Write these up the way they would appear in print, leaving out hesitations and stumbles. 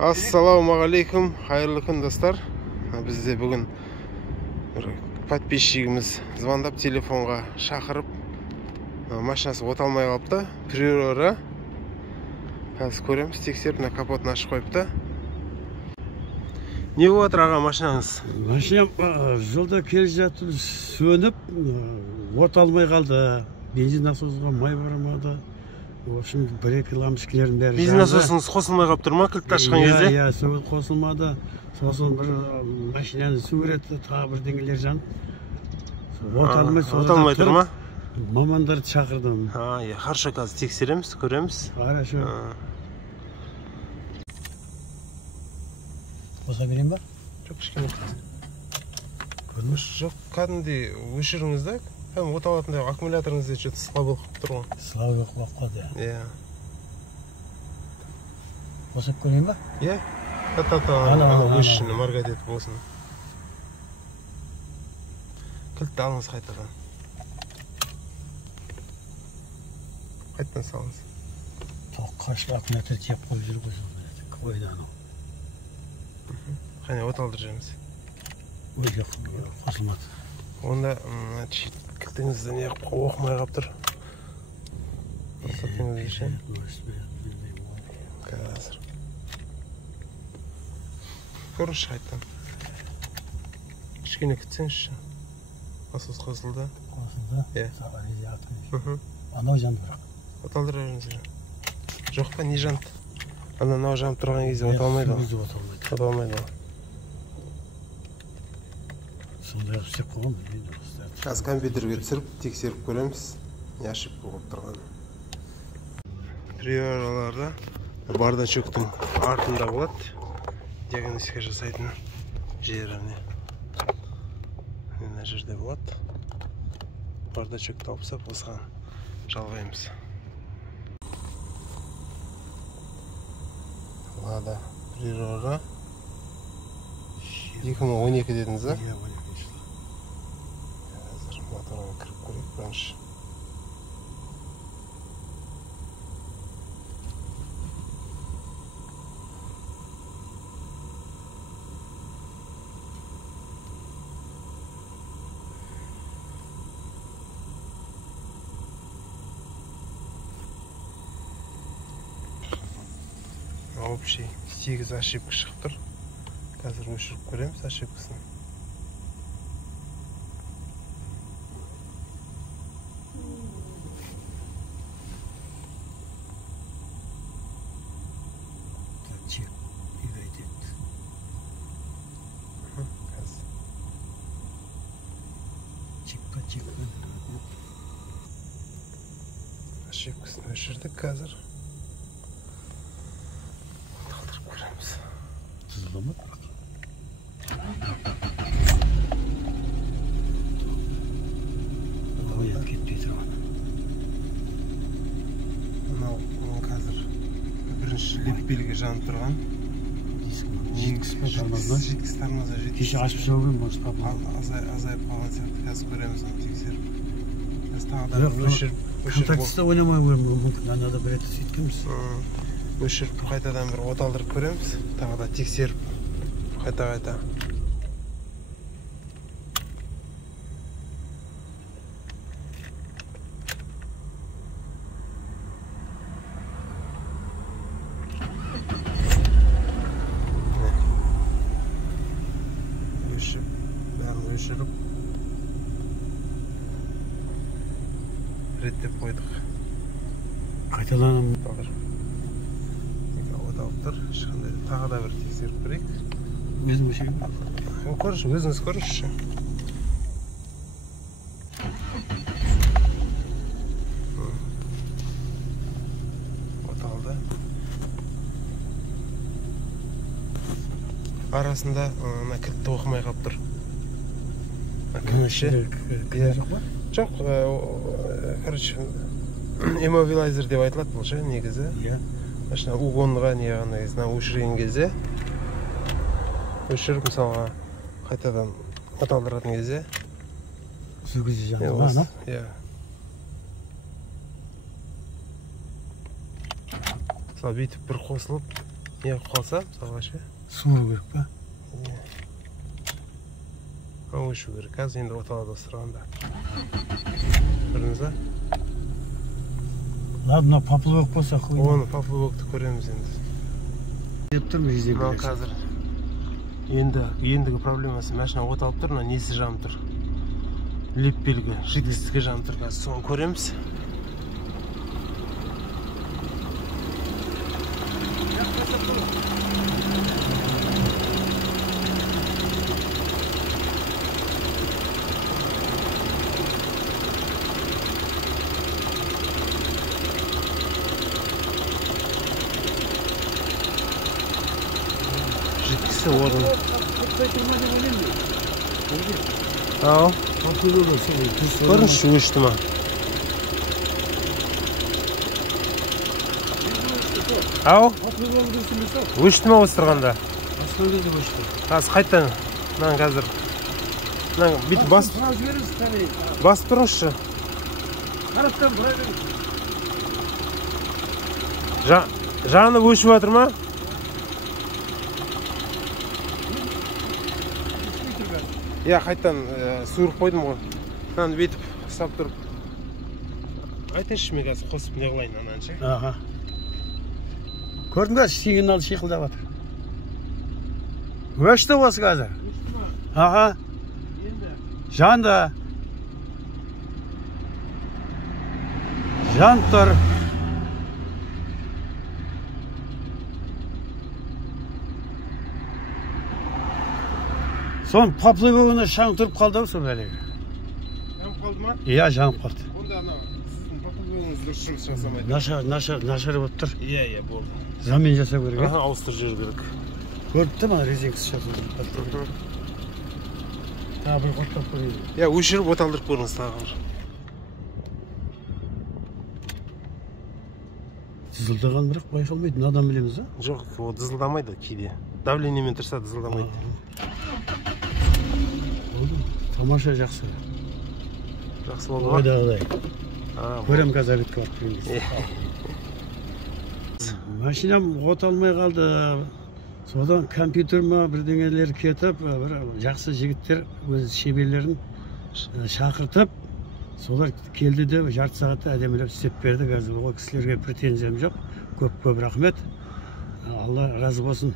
Ассалаумағалейкум, қайырлы күн достар. Бізде бүгін подписчигіміз звондап телефонға шақырып, машинасы оталмай қалыпты. Приора. Қазір көреміз, тексеріп, капотын ашып қойыпты. Не болып отыр аға машинаңыз? Машинам жолда келе жатып сөніп, оталмай қалды. Бензин насосға май бармады. В общем, бір-екі лампочкалардың бәрі жанды. Бензин насосыңыз қосылмай қалып тұр ма, кілтті ашқан кезде? Иә, сөйт қосылмады. Сосын бір машинаны су кетті, тағы бірдеңелер жанды. Оталмай тұр ма? Мамандарды шақырдым. Иә, хорошо, қазір тексереміз, көреміз. Хорошо. Қоса берем ба? Жоқ, кішкене. Жоқ, кәдімгідей өшіріңіз да. Hem otağında akümülatörünüzde çok слабый болып тұр ғой. Слабый болып қалды. Иә. Қосып көрейін ба? Иә. Өшін маргат етіп болсын. Кілтті алыңыз қайтадан. Қайттан салыңыз. Қашып аккумулятор теп қойып жүр ғой. Қойдан ол. Қане оталдыр жеміз. Ой, қосылмады. Онда кілтіңізді не оқымай қалып тұр. Қазір. Көріңізші қайттан. Кішкене күтсеңізші. Насос қосылды. Қосылды? Иә. Анау жанды бірақ. Оталдыр өріңізді. Жоқ па, не жанды? Анау жанып тұрған кезде оталмайды. Оталмайды. Сондай қыстеп қоғам. Қазір компьютерге түсіріп, тексеріп көреміз. Не ошибка болып тұрған. Приораларда бардачоктың артында болады. Диагностика жасайтын жері. Мына жерде болады. Бардачок тауыпса, осыған жалғаймыз. Лада Приора 2012 дедіңіз, да? Иә, 12 жыл. Қазір моторына кіріп көрейік бірінші. Общий 8 ошибка шығып тұр. Қазір өшіріп көреміз ошибкасын. Чек, үйрейдет. Қазір. Чекпа. Ошибкасын өшірдік қазір. Талдырып көреміз. Тызылама? Ойып кетпей тұрған. Мынау қазір бірінші леппелге жанып тұрған. Жеткіс тормоза жеткіс. Кеше ашып шығуым, может, папа. Азайып қалған сияқты. Қазір көреміз оны тексеріп. Қазір тағы да өшіріп. Контактісті ойнамай мүмкін, анада бір еті сөйткенбіз. Өшіріп, қайтадан бір оталдырып көреміз. Тағы да тексеріп. Қайта. Бәрін өшіріп реттеп қойдық. Қайталаным. Оталып тұр. Ешқандай тағы да бір тексеріп көрейік. Өзің өшіріп? Көріңізші, өзіңіз көріңізші. Оталды. Арасында кілтті оқымай қалып тұр. Жоқ, короче, иммобилайзер деп айтылады бұл ше, негізі. Машина угонға неғана өшірген кезде өшіріп, мысалға, қайтадан оталдыратын кезде Сол кезде жанды ма, ана? Иә. Мысалы бүйтіп бір қосылып, не қалса мысалға ше суыру керек па? өшу керек қазір енді оталада ысырғанда көрдіңіз ба? Ладно, поплывок болса қойын. Оны поплывокты көреміз енді. Деп тұрмын резинка. Мынау қазір ендігі проблемасы машина от алып тұр, несі жанып тұр. Леппелгі, жидкостігі жанып тұр. Қазір соны көреміз. Жидкісі орын. Ау. Көрінші өшті ма? Ау? Өшті ма өстірғанда? Қазір қайттан. Қазір. Бүйтіп басып тұрыңызшы. Қараптан бұра беріңіз. Жанып өшіп жатыр ма? Қайттан суырып қойдым ғой. Бүйтіп ұстап тұрып. Айтайыншы мен қазір қосып не қылайын ананшы. Көрдің бе, сигнал шиқылдап жатыр. Өшті осы қазір. Жанды. Жан тұр. Сон поплывогына шаң тұрып қалды сол бәлеге. Жанып қалды ма? Иә, жанып қалды. Онда поплывогыңыз дұрыс жұмыс жасамайды. Нашар болып тұр. Иә, болды. Замен жасау керек. Ауыстырып жіберу керек. Көріпті ма резинкасы шатыр. Бір қоттап көрейін. Өшіріп оталдырып көріңіз тағы. Дызылдаған бірақ байқалмайды. Надан білеміз ба? Жоқ, ол дызылдамайды кейде. Давлениемен тұрса дызылдамайды. Тамаша жақсы. Жақсы болды ма? Ойдағыдай. Көрем қазір әбетке барып келеміз. Машинам от алмай қалды. Содан компьютер ма бірдеңелер кетіп, бір жақсы жігіттер өз шеберлерін шақыртып, солар келді де жарты сағатта әдемілеп істеп берді. Қазір ол кісілерге претензиям жоқ. Көп рахмет. Алла разы болсын.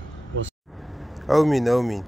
Әумин.